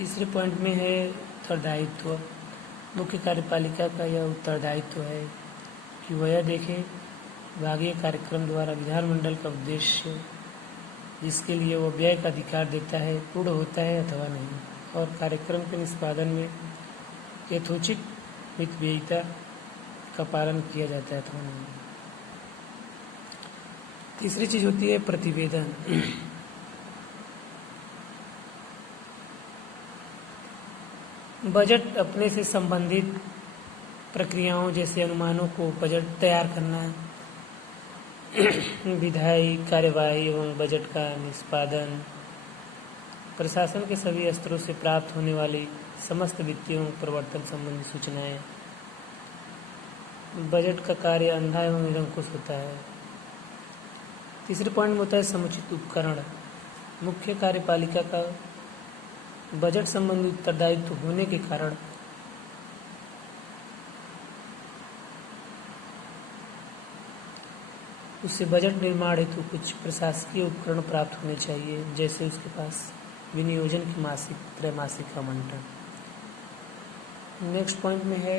तीसरे पॉइंट में है उत्तरदायित्व। मुख्य कार्यपालिका का यह उत्तरदायित्व है कि वह यह देखे विभागीय कार्यक्रम द्वारा विधानमंडल का उद्देश्य जिसके लिए वह व्यय का अधिकार देता है पूर्ण होता है अथवा नहीं, और कार्यक्रम के निष्पादन में यथोचित मितव्ययिता का पालन किया जाता है अथवा नहीं। तीसरी चीज होती है प्रतिवेदन। बजट अपने से संबंधित प्रक्रियाओं जैसे अनुमानों को बजट तैयार करना, विधायी कार्यवाही एवं बजट का निष्पादन, प्रशासन के सभी स्तरों से प्राप्त होने वाली समस्त वित्तीय एवं प्रवर्तन संबंधी सूचनाएं, बजट का कार्य अंधा एवं निरंकुश होता है। तीसरे पॉइंट में होता है समुचित उपकरण। मुख्य कार्यपालिका का बजट संबंधी उत्तरदायित्व होने के कारण उसे बजट निर्माण हेतु कुछ प्रशासकीय उपकरण प्राप्त होने चाहिए, जैसे उसके पास विनियोजन की मासिक त्रैमासिक आवंटन। नेक्स्ट पॉइंट में है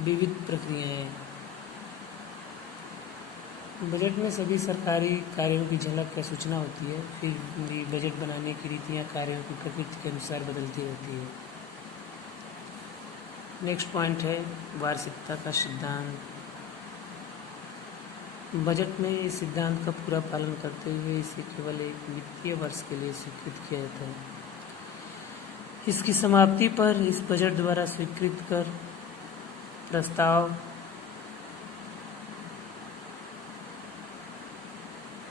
विविध प्रक्रियाएं। बजट में सभी सरकारी कार्यों की झलक या सूचना होती है, फिर बजट बनाने की रीतियां कार्यों की प्रकृति के अनुसार बदलती रहती है। नेक्स्ट पॉइंट है वार्षिकता का सिद्धांत। बजट में इस सिद्धांत का पूरा पालन करते हुए इसे केवल एक वित्तीय वर्ष के लिए स्वीकृत किया जाता है। इसकी समाप्ति पर इस बजट द्वारा स्वीकृत कर प्रस्ताव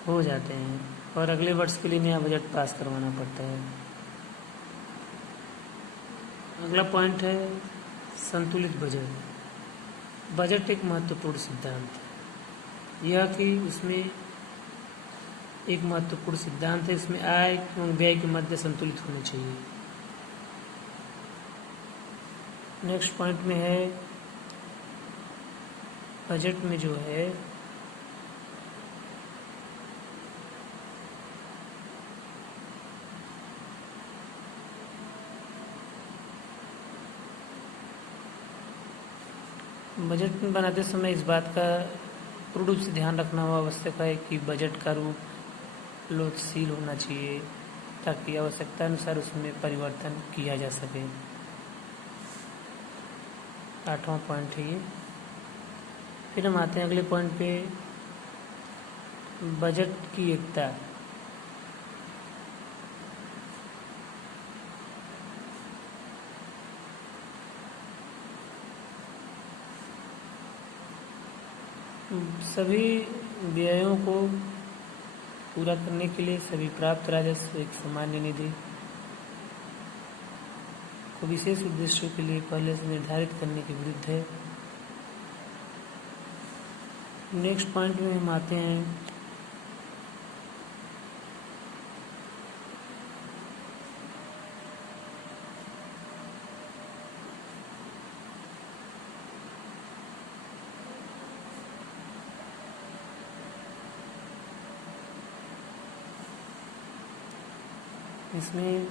हो जाते हैं और अगले वर्ष के लिए नया बजट पास करवाना पड़ता है। अगला पॉइंट है संतुलित बजट। बजट एक महत्वपूर्ण सिद्धांत है। यह कि उसमें एक महत्वपूर्ण सिद्धांत है, इसमें आय एवं व्यय के मध्य संतुलित होने चाहिए। नेक्स्ट पॉइंट में है बजट में जो है बजट बनाते समय इस बात का पूर्ण रूप से ध्यान रखना आवश्यक है कि बजट का रूप लोचशील होना चाहिए ताकि आवश्यकता अनुसार उसमें परिवर्तन किया जा सके। 8वां पॉइंट है ये। फिर हम आते हैं अगले पॉइंट पे, बजट की एकता। सभी व्ययों को पूरा करने के लिए सभी प्राप्त राजस्व एक सामान्य निधि को विशेष उद्देश्यों के लिए पहले से निर्धारित करने के विरुद्ध है। नेक्स्ट पॉइंट में हम आते हैं इसमें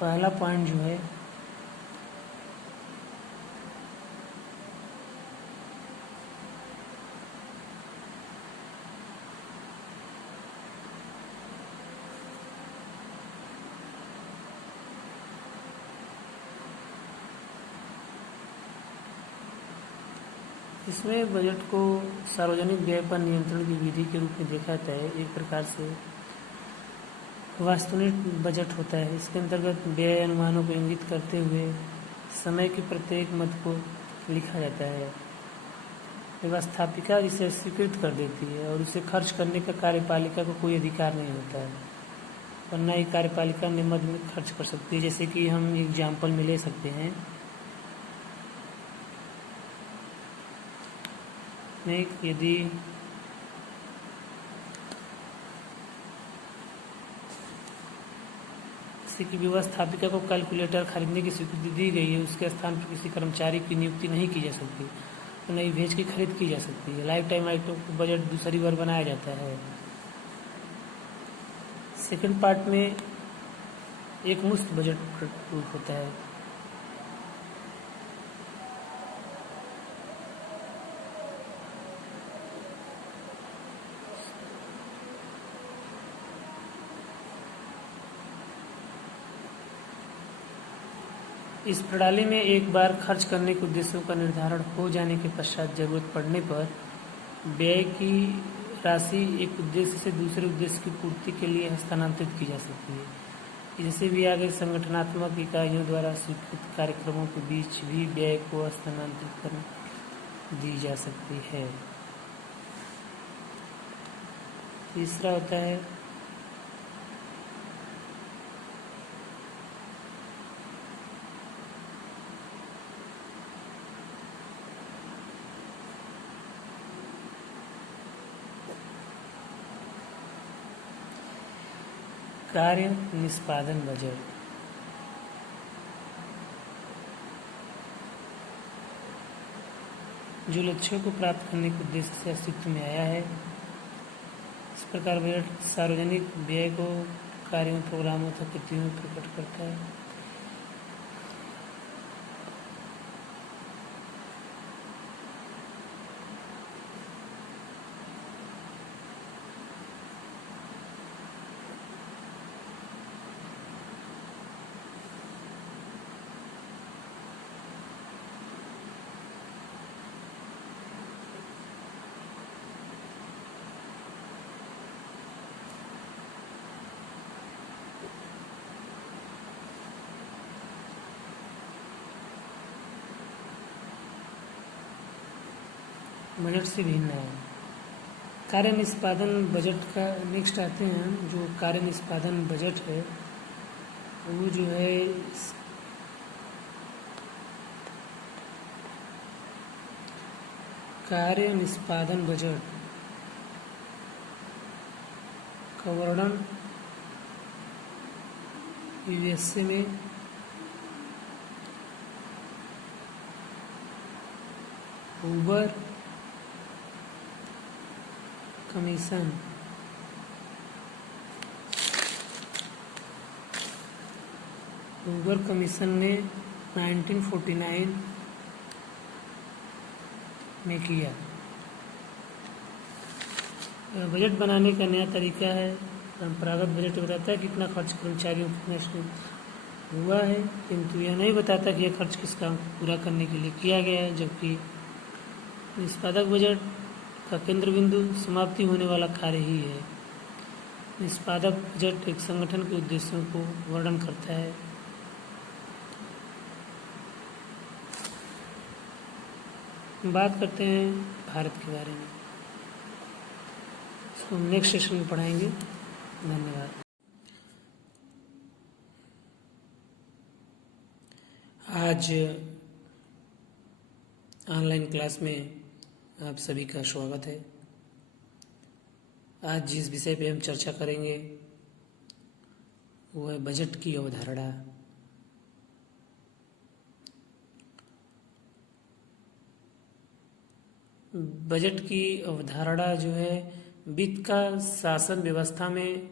पहला पॉइंट जो है इसमें बजट को सार्वजनिक व्यय पर नियंत्रण की विधि के रूप में देखा जाता है। एक प्रकार से वास्तविक बजट होता है। इसके अंतर्गत व्यय अनुमानों को इंगित करते हुए समय के प्रत्येक मद को लिखा जाता है। व्यवस्थापिका इसे स्वीकृत कर देती है और उसे खर्च करने का कार्यपालिका को कोई अधिकार नहीं होता है, वरना ही कार्यपालिका ने मद में खर्च कर सकती है। जैसे कि हम एग्जाम्पल में ले सकते हैं, यदि किसी की व्यवस्थापिका को कैलकुलेटर खरीदने की स्वीकृति दी गई है, उसके स्थान पर किसी कर्मचारी की नियुक्ति नहीं की जा सकती, तो नई भेज की खरीद की जा सकती है। लाइफ टाइम आइटम को बजट दूसरी बार बनाया जाता है। सेकंड पार्ट में एक मुश्त बजट प्रस्तुत होता है। इस प्रणाली में एक बार खर्च करने के उद्देश्यों का निर्धारण हो जाने के पश्चात जरूरत पड़ने पर व्यय की राशि एक उद्देश्य से दूसरे उद्देश्य की पूर्ति के लिए हस्तांतरित की जा सकती है। जैसे भी आगे संगठनात्मक इकाइयों द्वारा स्वीकृत कार्यक्रमों के बीच भी व्यय को हस्तांतरित कर दी जा सकती है। तीसरा होता है कार्य निष्पादन बजट। जो लक्ष्यों को प्राप्त करने के उद्देश्य से अस्तित्व में आया है। इस प्रकार बजट सार्वजनिक व्यय को कार्यों, प्रोग्रामों तथा कृतियों में प्रकट करता है। बजट से भिन्न है। कार्य निष्पादन बजट का नेक्स्ट आते हैं। जो कार्य निष्पादन बजट है वो जो है कार्य निष्पादन बजट का वर्णन यूएसए में हूवर कमीशन हूवर कमीशन ने 1949 में किया। बजट बनाने का नया तरीका है। परंपरागत बजट बताता है कितना खर्च कर्मचारियों को हुआ है, किंतु यह नहीं बताता कि यह खर्च किस काम को पूरा करने के लिए किया गया है। जबकि निष्पादक बजट का केंद्र बिंदु समाप्ति होने वाला कार्य ही है। निष्पादक बजट एक संगठन के उद्देश्यों को वर्णन करता है। बात करते हैं भारत के बारे में, इसको हम नेक्स्ट सेशन में पढ़ाएंगे। धन्यवाद। आज ऑनलाइन क्लास में आप सभी का स्वागत है। आज जिस विषय पे हम चर्चा करेंगे वो है बजट की अवधारणा। बजट की अवधारणा जो है वित्त का शासन व्यवस्था में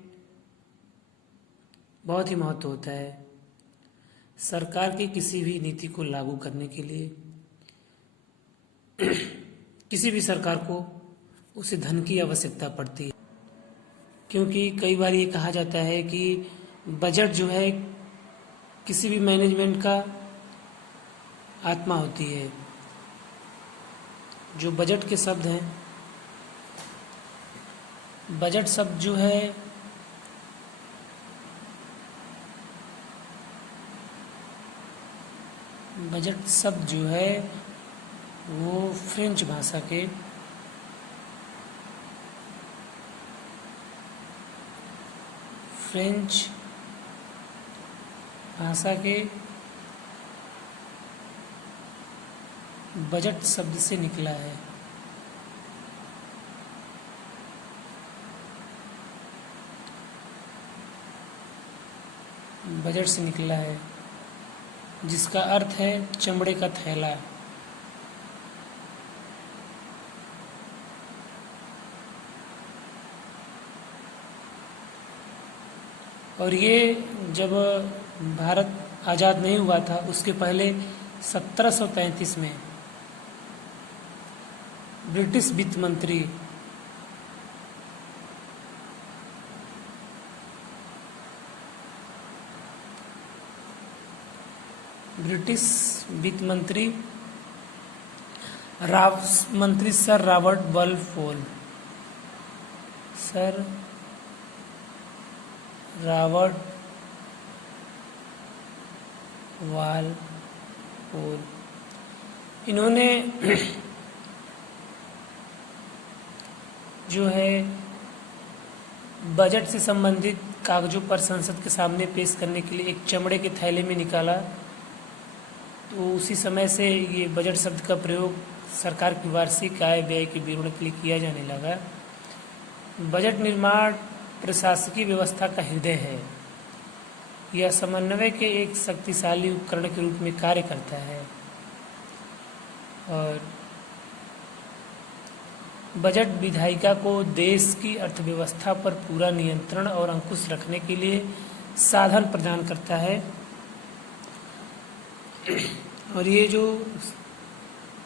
बहुत ही महत्व होता है। सरकार की किसी भी नीति को लागू करने के लिए किसी भी सरकार को उसे धन की आवश्यकता पड़ती है, क्योंकि कई बार ये कहा जाता है कि बजट जो है किसी भी मैनेजमेंट का आत्मा होती है। जो बजट के शब्द हैं, बजट शब्द जो है बजट शब्द जो है वो फ्रेंच भाषा के बजट शब्द से निकला है। बजट से निकला है जिसका अर्थ है चमड़े का थैला। और ये जब भारत आज़ाद नहीं हुआ था उसके पहले 1733 में ब्रिटिश वित्त मंत्री मंत्री सर रॉबर्ट बल्फोर इन्होंने जो है बजट से संबंधित कागजों पर संसद के सामने पेश करने के लिए एक चमड़े के थैले में निकाला। तो उसी समय से ये बजट शब्द का प्रयोग सरकार की वार्षिक आय व्यय के विवरण के लिए किया जाने लगा। बजट निर्माण प्रशासकीय व्यवस्था का हृदय है। यह समन्वय के एक शक्तिशाली उपकरण के रूप में कार्य करता है और बजट विधायिका को देश की अर्थव्यवस्था पर पूरा नियंत्रण और अंकुश रखने के लिए साधन प्रदान करता है। और ये जो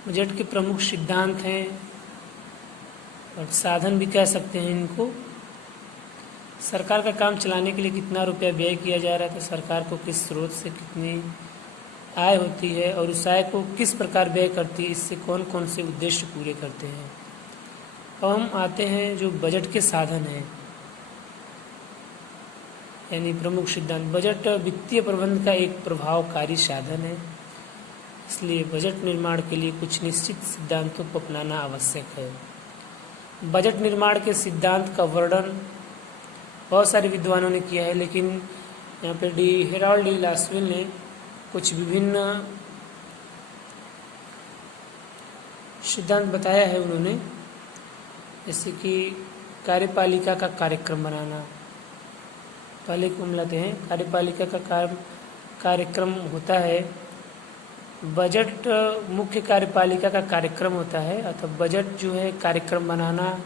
बजट के प्रमुख सिद्धांत हैं और साधन भी कह सकते हैं इनको, सरकार का काम चलाने के लिए कितना रुपया व्यय किया जा रहा है, तो सरकार को किस स्रोत से कितनी आय होती है और उस आय को किस प्रकार व्यय करती है, इससे कौन कौन से उद्देश्य पूरे करते हैं। अब हम आते हैं जो बजट के साधन हैं, यानी प्रमुख सिद्धांत। बजट वित्तीय प्रबंध का एक प्रभावकारी साधन है, इसलिए बजट निर्माण के लिए कुछ निश्चित सिद्धांतों को अपनाना आवश्यक है। बजट निर्माण के सिद्धांत का वर्णन बहुत सारे विद्वानों ने किया है, लेकिन यहाँ पे हेराल्ड डी लासवेल ने कुछ विभिन्न सिद्धांत बताया है उन्होंने, जैसे कि कार्यपालिका का कार्यक्रम बनाना। पहले को हम लेते हैं, कार्यपालिका का कार्यक्रम होता है। बजट मुख्य कार्यपालिका का कार्यक्रम होता है, अतः बजट जो है कार्यक्रम बनाना,